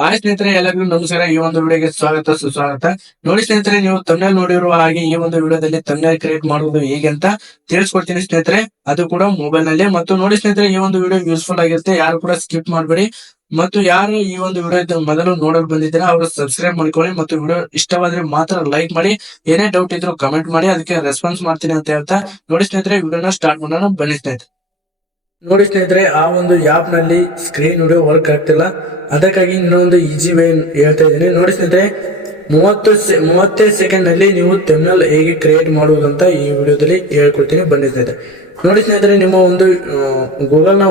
Hi ಸ್ನೇಹಿತರೆ, ಎಲ್ಲರಿಗೂ ನಮಸ್ಕಾರ. ಈ ಒಂದು ವಿಡಿಯೋಗೆ ಸ್ವಾಗತ ಸುಸ್ವಾಗತ. ನೋಡಿ ಸ್ನೇಹಿತರೆ, ನೀವು ತಮ್ನೇಲ್ ನೋಡಿರುವ ಹಾಗೆ ಈ ಒಂದು ವಿಡಿಯೋದಲ್ಲಿ ತಮ್ನೇಲ್ ಕ್ರಿಯೇಟ್ ಮಾಡುವುದು ಹೇಗೆ ಅಂತ ತಿಳಿಸ್ಕೊಡ್ತೀನಿ ಸ್ನೇಹಿತರೆ, ಅದು ಕೂಡ ಮೊಬೈಲ್ ನಲ್ಲಿ. ಮತ್ತು ನೋಡಿ ಸ್ನೇಹಿತರೆ, ಈ ಒಂದು ವಿಡಿಯೋ ಯೂಸ್ಫುಲ್ ಆಗಿರುತ್ತೆ, ಯಾರು ಕೂಡ ಸ್ಕಿಪ್ ಮಾಡಬೇಡಿ. ಮತ್ತು ಯಾರು ಈ ಒಂದು ವಿಡಿಯೋ ಮೊದಲು ನೋಡಲು ಬಂದಿದ್ದೀರಾ ಅವರು ಸಬ್ಸ್ಕ್ರೈಬ್ ಮಾಡ್ಕೊಳ್ಳಿ. ಮತ್ತು ವಿಡಿಯೋ ಇಷ್ಟವಾದ್ರೆ ಮಾತ್ರ ಲೈಕ್ ಮಾಡಿ. ಏನೇ ಡೌಟ್ ಇದ್ರು ಕಮೆಂಟ್ ಮಾಡಿ, ಅದಕ್ಕೆ ರೆಸ್ಪಾನ್ಸ್ ಮಾಡ್ತೀನಿ ಅಂತ ಹೇಳ್ತಾ ನೋಡಿ ಸ್ನೇಹಿತರೆ, ವಿಡಿಯೋನ ಸ್ಟಾರ್ಟ್ ಮಾಡೋಣ ಬನ್ನಿ ಸ್ನೇಹಿತರೆ. ನೋಡಿ ಸ್ನೇಹಿತರೆ, ಆ ಒಂದು ಆಪ್ ನಲ್ಲಿ ಸ್ಕ್ರೀನ್ ವಿಡಿಯೋ ವರ್ಕ್ ಆಗ್ತಿಲ್ಲ. ಅದಕ್ಕಾಗಿ ಇನ್ನೊಂದು ಈಜಿ ವೇ ಹೇಳ್ತಾ ಇದ್ದೀನಿ. ನೋಡಿ ಸ್ನೇಹಿತರೆ, 30 ಸೆಕೆಂಡ್ ನಲ್ಲಿ ನೀವು ಥಂಬ್ನೇಲ್ ಹೇಗೆ ಕ್ರಿಯೇಟ್ ಮಾಡುವುದಂತ ಈ ವಿಡಿಯೋದಲ್ಲಿ ಹೇಳ್ಕೊಡ್ತೀನಿ ಬನ್ನಿ ಸ್ನೇಹಿತರೆ. ನೋಡಿ ಸ್ನೇಹಿತರೆ, ನಿಮ್ಮ ಒಂದು ಗೂಗಲ್ ನ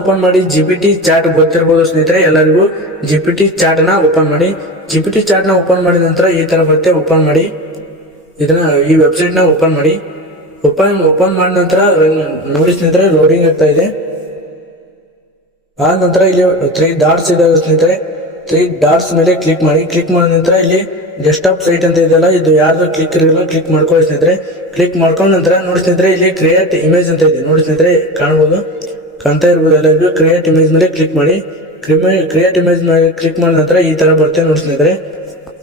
ಓಪನ್ ಮಾಡಿ GPT ಚಾಟ್ ಗೊತ್ತಿರಬಹುದು ಸ್ನೇಹಿತರೆ ಎಲ್ಲರಿಗೂ. GPT ಚಾಟ್ ನ ಓಪನ್ ಮಾಡಿ. GPT ಚಾಟ್ ನ ಓಪನ್ ಮಾಡಿದ ನಂತರ ಈ ತರ ಬರುತ್ತೆ. ಓಪನ್ ಮಾಡಿ, ಇದನ್ನ ಈ ವೆಬ್ಸೈಟ್ ನ ಓಪನ್ ಮಾಡಿ. ಓಪನ್ ಮಾಡಿದ ನಂತರ ನೋಡಿ ಸ್ನೇಹಿತರೆ, ಲೋಡಿಂಗ್ ಆಗ್ತಾ ಇದೆ. ಆದ ನಂತರ ಇಲ್ಲಿ 3 ಡಾಟ್ಸ್ ಇದಾವೆ ಸ್ನೇಹಿತರೆ. 3 ಡಾಟ್ಸ್ ಮೇಲೆ ಕ್ಲಿಕ್ ಮಾಡಿ. ಕ್ಲಿಕ್ ಮಾಡಿದ ನಂತರ ಇಲ್ಲಿ ಡೆಸ್ಕ್ಟಾಪ್ ಸೈಟ್ ಅಂತ ಇದೆಯಲ್ಲ, ಇದು ಯಾರ್ದು ಕ್ಲಿಕ್ ಇರಲ್ಲ, ಕ್ಲಿಕ್ ಮಾಡ್ಕೊಳ್ಳಿ ಸ್ನೇಹಿತರೆ. ಕ್ಲಿಕ್ ಮಾಡ್ಕೊಂಡ ನಂತರ ನೋಡಿ ಸ್ನೇಹಿತರೆ, ಇಲ್ಲಿ ಕ್ರಿಯೇಟ್ ಇಮೇಜ್ ಅಂತ ಇದೆ. ನೋಡಿ ಸ್ನೇಹಿತರೆ, ಕಾಣ್ತಾ ಇರ್ಬೋದು ಎಲ್ಲರಿಗೂ. ಕ್ರಿಯೇಟ್ ಇಮೇಜ್ ಮೇಲೆ ಕ್ಲಿಕ್ ಮಾಡಿ. ಕ್ರಿಯೇಟ್ ಇಮೇಜ್ ಮೇಲೆ ಕ್ಲಿಕ್ ಮಾಡಿದ ನಂತರ ಈ ತರ ಬರುತ್ತೆ ನೋಡಿ ಸ್ನೇಹಿತರೆ.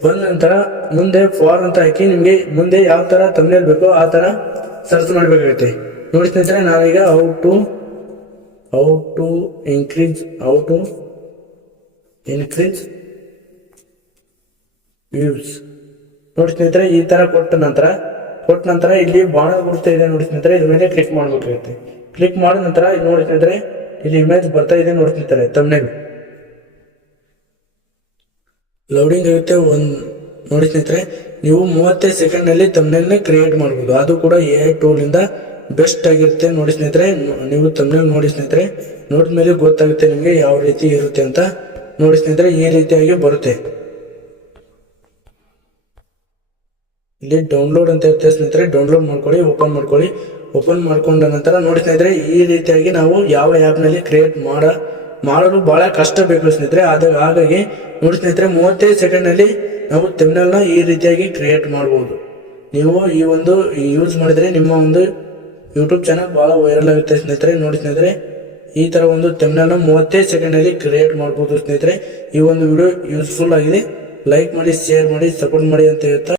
ಬಂದ ನಂತರ ಮುಂದೆ ಫಾರ್ ಅಂತ ಹಾಕಿ ನಿಮ್ಗೆ ಮುಂದೆ ಯಾವ ತರ ಥಂಬ್ನೇಲ್ ಬೇಕೋ ಆ ತರ ಸರ್ಚ್ ಮಾಡ್ಬೇಕಾಗುತ್ತೆ. ನೋಡಿ ಸ್ನೇಹಿತರೆ, ನಾವೀಗ ಹೌ ಟು ಇನ್ಕ್ರೀಸ್ ವ್ಯೂಸ್. ನೋಡಿ ಸ್ನೇಹಿತರೆ, ಈ ತರ ಕೊಟ್ಟ ನಂತರ ಇಲ್ಲಿ ಬಾಣ ಗುರುತ ಇದೆ ನೋಡಿ ಸ್ನೇಹಿತರೆ, ಇದ್ರ ಮೇಲೆ ಕ್ಲಿಕ್ ಮಾಡ್ಬೇಕಾಗುತ್ತೆ. ಕ್ಲಿಕ್ ಮಾಡಿದ ನಂತರ ನೋಡಿ ಸ್ನೇಹಿತರೆ, ಇಲ್ಲಿ ಇಮೇಜ್ ಬರ್ತಾ ಇದೆ ನೋಡಿ ಸ್ನೇಹಿತರೆ. ಥಂಬ್ನೇಲ್ ಲೋಡಿಂಗ್ ಆಗುತ್ತೆ. ನೋಡಿ ಸ್ನೇಹಿತರೆ, ನೀವು 30 ಸೆಕೆಂಡ್ ನಲ್ಲಿ ಥಂಬ್ನೇಲ್ ನ ಕ್ರಿಯೇಟ್ ಮಾಡಬಹುದು. ಅದು ಕೂಡ AI ಟೂಲ್ ಇಂದ ಬೆಸ್ಟ್ ಆಗಿರುತ್ತೆ. ನೋಡಿ ಸ್ನೇಹಿತರೆ, ನೀವು ಥಂಬ್ನೇಲ್ ನೋಡಿ ಸ್ನೇಹಿತರೆ, ನೋಡಿದ ಮೇಲೆ ಗೊತ್ತಾಗುತ್ತೆ ನಿಮ್ಗೆ ಯಾವ ರೀತಿ ಇರುತ್ತೆ ಅಂತ. ನೋಡಿ ಸ್ನೇಹಿತರೆ, ಈ ರೀತಿಯಾಗಿ ಬರುತ್ತೆ. ಇಲ್ಲಿ ಡೌನ್ಲೋಡ್ ಅಂತ ಇರುತ್ತೆ ಸ್ನೇಹಿತರೆ, ಡೌನ್ಲೋಡ್ ಮಾಡ್ಕೊಳ್ಳಿ, ಓಪನ್ ಮಾಡ್ಕೊಂಡ ನಂತರ ನೋಡಿ ಸ್ನೇಹಿತರೆ, ಈ ರೀತಿಯಾಗಿ ನಾವು ಯಾವ ಆ್ಯಪ್ ನಲ್ಲಿ ಕ್ರಿಯೇಟ್ ಮಾಡಲು ಬಹಳ ಕಷ್ಟ ಬೇಕು ಸ್ನೇಹಿತರೆ. ಹಾಗಾಗಿ ನೋಡಿ ಸ್ನೇಹಿತರೆ, 30 ಸೆಕೆಂಡ್ ನಲ್ಲಿ ನಾವು ಥಂಬ್ನೇಲ್ ನ ಈ ರೀತಿಯಾಗಿ ಕ್ರಿಯೇಟ್ ಮಾಡಬಹುದು. ನೀವು ಈ ಒಂದು ಯೂಸ್ ಮಾಡಿದ್ರೆ ನಿಮ್ಮ ಒಂದು ಯೂಟ್ಯೂಬ್ ಚಾನಲ್ ಬಹಳ ವೈರಲ್ ಆಗುತ್ತೆ ಸ್ನೇಹಿತರೆ. ನೋಡಿ ಸ್ನೇಹಿತರೆ, ಈ ತರ ಒಂದು ಥಂಬ್ನೇಲ್ ನ 30 ಸೆಕೆಂಡ್ ಅಲ್ಲಿ ಕ್ರಿಯೇಟ್ ಮಾಡಬಹುದು ಸ್ನೇಹಿತರೆ. ಈ ಒಂದು ವಿಡಿಯೋ ಯೂಸ್ಫುಲ್ ಆಗಿದೆ. ಲೈಕ್ ಮಾಡಿ, ಶೇರ್ ಮಾಡಿ, ಸಪೋರ್ಟ್ ಮಾಡಿ ಅಂತ ಹೇಳ್ತಾ